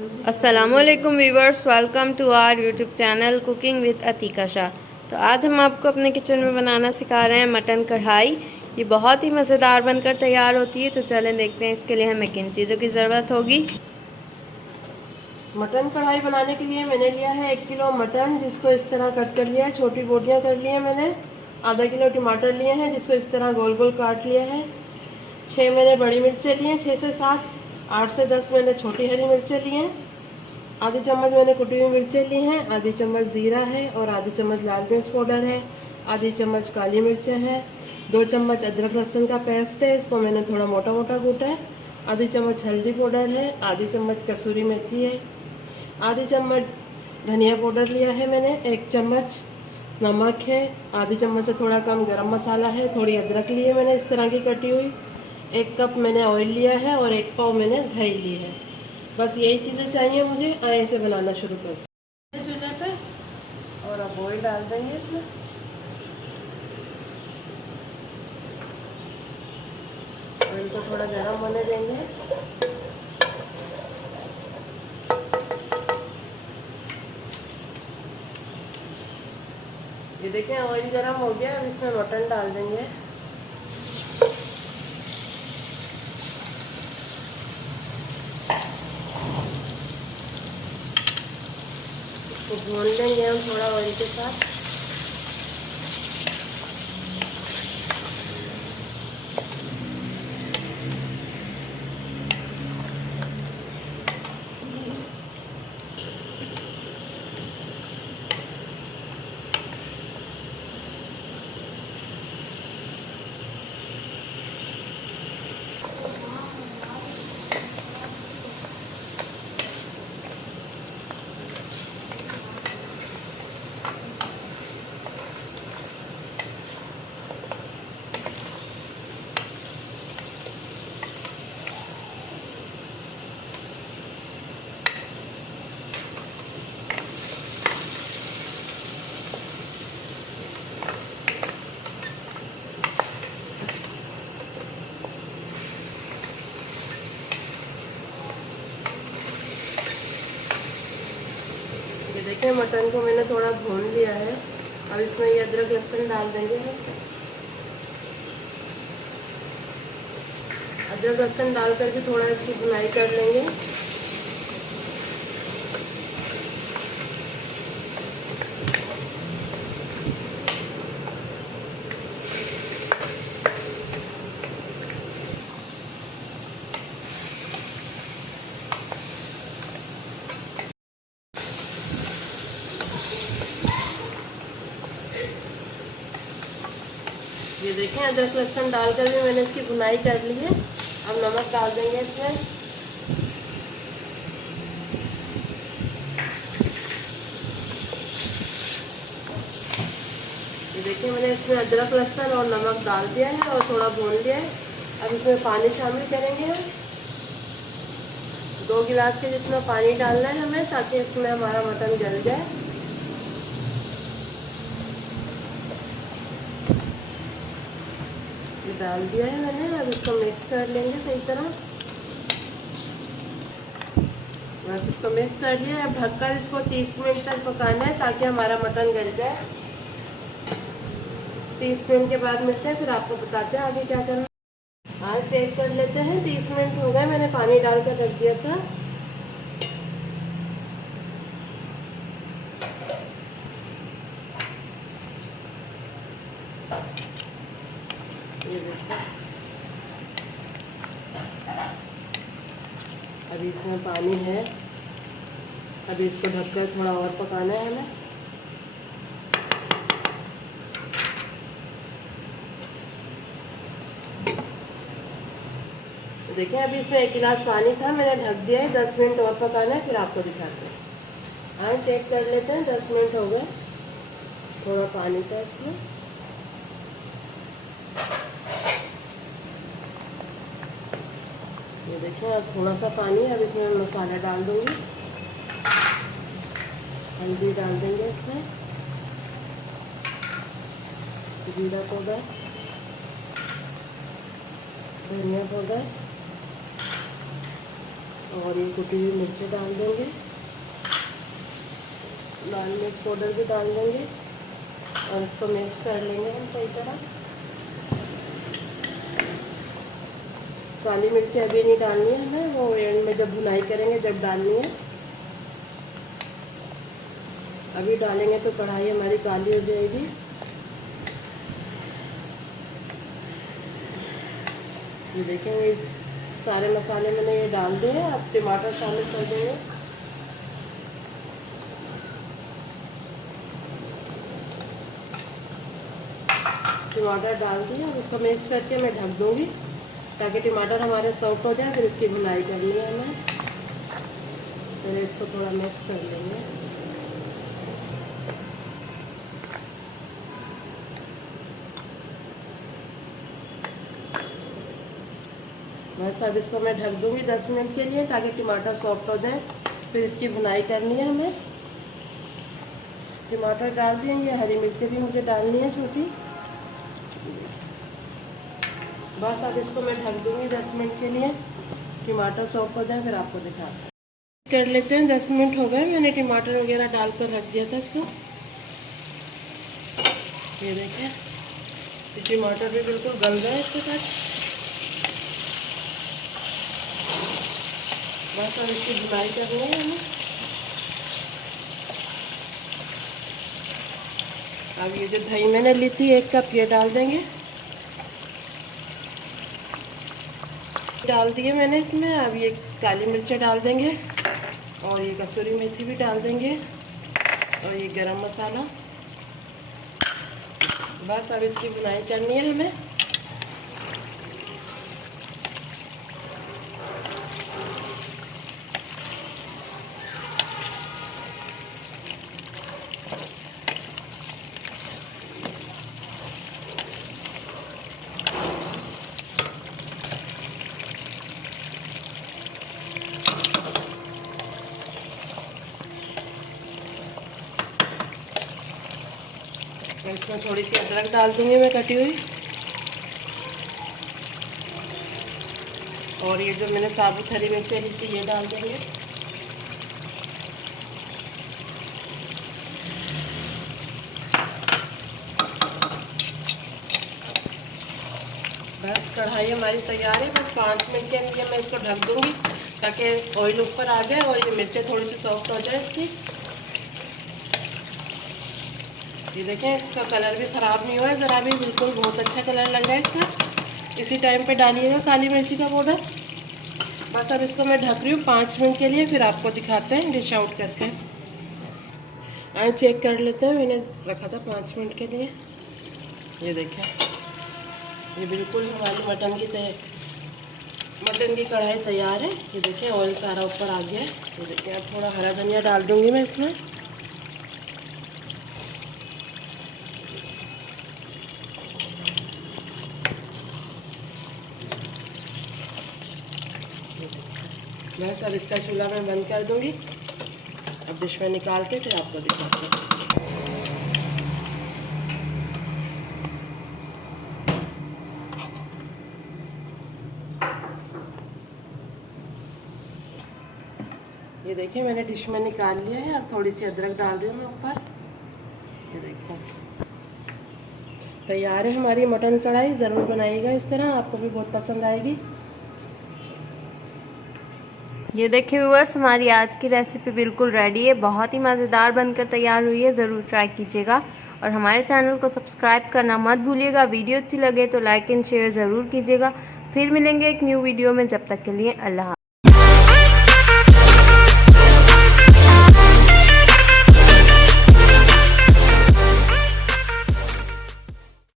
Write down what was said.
अस्सलामुअलैकुम viewers, welcome to our YouTube channel cooking with Atika Shah. तो आज हम आपको अपने किचन में बनाना सिखा रहे हैं मटन कढ़ाई। ये बहुत ही मज़ेदार बनकर तैयार होती है। तो चलें देखते हैं इसके लिए हमें किन चीज़ों की ज़रूरत होगी। मटन कढ़ाई बनाने के लिए मैंने लिया है 1 किलो मटन, जिसको इस तरह कट कर लिया है, छोटी बोटियां कर ली है मैंने। आधा किलो टमाटर लिए हैं, जिसको इस तरह गोल गोल काट लिया है। 6 मैंने बड़ी मिर्चें ली हैं, 6 से 7। 8 से 10 मैंने छोटी हरी मिर्चें ली हैं। आधी चम्मच मैंने कुटी हुई मिर्चें ली हैं। आधी चम्मच ज़ीरा है और आधी चम्मच लाल मिर्च पाउडर है। आधी चम्मच काली मिर्चें हैं। 2 चम्मच अदरक लहसुन का पेस्ट है, इसको मैंने थोड़ा मोटा मोटा कूटा है। आधी चम्मच हल्दी पाउडर है। आधी चम्मच कसूरी मेथी है। आधी चम्मच धनिया पाउडर लिया है मैंने। 1 चम्मच नमक है। आधी चम्मच से थोड़ा कम गरम मसाला है। थोड़ी अदरक ली है मैंने इस तरह की कटी हुई। 1 कप मैंने ऑयल लिया है और 1 पाव मैंने दही ली है। बस यही चीज़ें चाहिए मुझे। आए इसे बनाना शुरू करते हैं चूल्हे पे। और अब ऑयल डाल देंगे इसमें। ऑयल को थोड़ा गर्म होने देंगे। ये देखें ऑयल गर्म हो गया। अब इसमें मटन डाल देंगे। इसको भून लेंगे हम थोड़ा ऑयल के साथ। ये देखिए मटन को मैंने थोड़ा भून लिया है। अब इसमें ये अदरक लहसुन डाल देंगे। अदरक लहसुन डाल करके थोड़ा इसकी भुनाई कर लेंगे। ये देखें अदरक लहसुन डालकर भी मैंने इसकी भुनाई कर ली है। अब नमक डाल देंगे इसमें। ये देखिए मैंने इसमें अदरक लहसुन और नमक डाल दिया है और थोड़ा भून लिया है। अब इसमें पानी शामिल करेंगे हम। 2 गिलास के जितना पानी डालना है हमें, ताकि इसमें हमारा मटन गल जाए। ये डाल दिया है मैंने। अब इसको मिक्स कर लेंगे सही तरह। बस इसको मिक्स कर लिया। अब ढककर इसको 30 मिनट तक पकाना है, ताकि हमारा मटन गल जाए। 30 मिनट के बाद मिलते हैं, फिर आपको बताते हैं आगे क्या करना। हाँ, चेक कर लेते हैं। 30 मिनट हो गए, मैंने पानी डालकर रख दिया था। ये देखो अभी इसमें पानी है। अभी इसको ढककर थोड़ा और पकाना है हमें। देखिए अभी इसमें 1 गिलास पानी था, मैंने ढक दिया है। 10 मिनट और पकाना है, फिर आपको दिखाते हैं। हाँ, चेक कर लेते हैं। 10 मिनट हो गए। थोड़ा पानी था इसमें। ये देखिए अब थोड़ा सा पानी। अब इसमें मैं मसाला डाल दूंगी। हल्दी डाल देंगे इसमें। जीरा पाउडर, धनिया पाउडर, और ये कुटी हुई मिर्ची डाल देंगे, लाल मिर्च पाउडर भी डाल देंगे और इसको मिक्स कर लेंगे हम सही तरह। काली मिर्ची अभी नहीं डालनी है हमें, वो एंड में जब भुनाई करेंगे जब डालनी है। अभी डालेंगे तो कढ़ाई हमारी काली हो जाएगी। ये देखेंगे सारे मसाले मैंने ये डाल दिए हैं। अब टमाटर शामिल कर देंगे। टमाटर डाल दिए, अब इसको मिक्स करके मैं ढक दूँगी ताकि टमाटर हमारे सॉफ्ट हो जाए। फिर इसकी भुनाई करनी है हमें। पहले इसको थोड़ा मिक्स कर लेंगे। बस अब इसको मैं ढक दूँगी 10 मिनट के लिए ताकि टमाटर सॉफ्ट हो जाए। फिर इसकी भुनाई करनी है हमें। टमाटर डाल देंगे, हरी मिर्ची भी मुझे डालनी है छोटी। बस अब इसको मैं ढक दूँगी 10 मिनट के लिए, टमाटर सॉफ्ट हो जाए फिर आपको दिखाते हैं। कर लेते हैं, 10 मिनट हो गए, मैंने टमाटर वगैरह डालकर रख दिया था इसको। ये देखें टमाटर भी बिल्कुल गल गए इसके साथ। बस अब इसकी भुनाई करनी है हमें। अब ये जो दही मैंने ली थी 1 कप ये डाल देंगे। डाल दिए मैंने इसमें। अब ये काली मिर्चें डाल देंगे और ये कसूरी मेथी भी डाल देंगे और ये गरम मसाला। बस अब इसकी भुनाई करनी है हमें। इसमें थोड़ी सी अदरक डाल दूंगी मैं कटी हुई। और ये जो मैंने साबुत हरी मिर्ची ली थी ये डाल देंगे। बस कढ़ाई हमारी तैयार है। बस 5 मिनट के लिए मैं इसको ढक दूंगी ताकि ऑयल ऊपर आ जाए और ये मिर्चें थोड़ी सी सॉफ्ट हो जाए इसकी। ये देखें इसका कलर भी ख़राब नहीं हुआ है ज़रा भी, बिल्कुल बहुत अच्छा कलर लग रहा है इसका। इसी टाइम पे डालिएगा काली मिर्ची का पाउडर। बस अब इसको मैं ढक रही हूँ 5 मिनट के लिए, फिर आपको दिखाते हैं डिश आउट करके। आए चेक कर लेते हैं, मैंने रखा था 5 मिनट के लिए। ये देखें ये बिल्कुल हमारी मटन की कढ़ाई तैयार है। ये देखें ऑयल सारा ऊपर आ गया है। ये देखें अब थोड़ा हरा धनिया डाल दूँगी मैं इसमें। बस अब इसका चूल्हा मैं बंद कर दूंगी। अब डिश में निकाल के फिर आपको दिखाती हूँ। ये देखिए मैंने डिश में निकाल लिया है। अब थोड़ी सी अदरक डाल रही हूँ मैं ऊपर। ये देखिए तैयार है हमारी मटन कढ़ाई। ज़रूर बनाइएगा इस तरह, आपको भी बहुत पसंद आएगी। ये देखिए व्यूअर्स हमारी आज की रेसिपी बिल्कुल रेडी है, बहुत ही मज़ेदार बनकर तैयार हुई है। ज़रूर ट्राई कीजिएगा और हमारे चैनल को सब्सक्राइब करना मत भूलिएगा। वीडियो अच्छी लगे तो लाइक एंड शेयर ज़रूर कीजिएगा। फिर मिलेंगे एक न्यू वीडियो में, जब तक के लिए अल्लाह।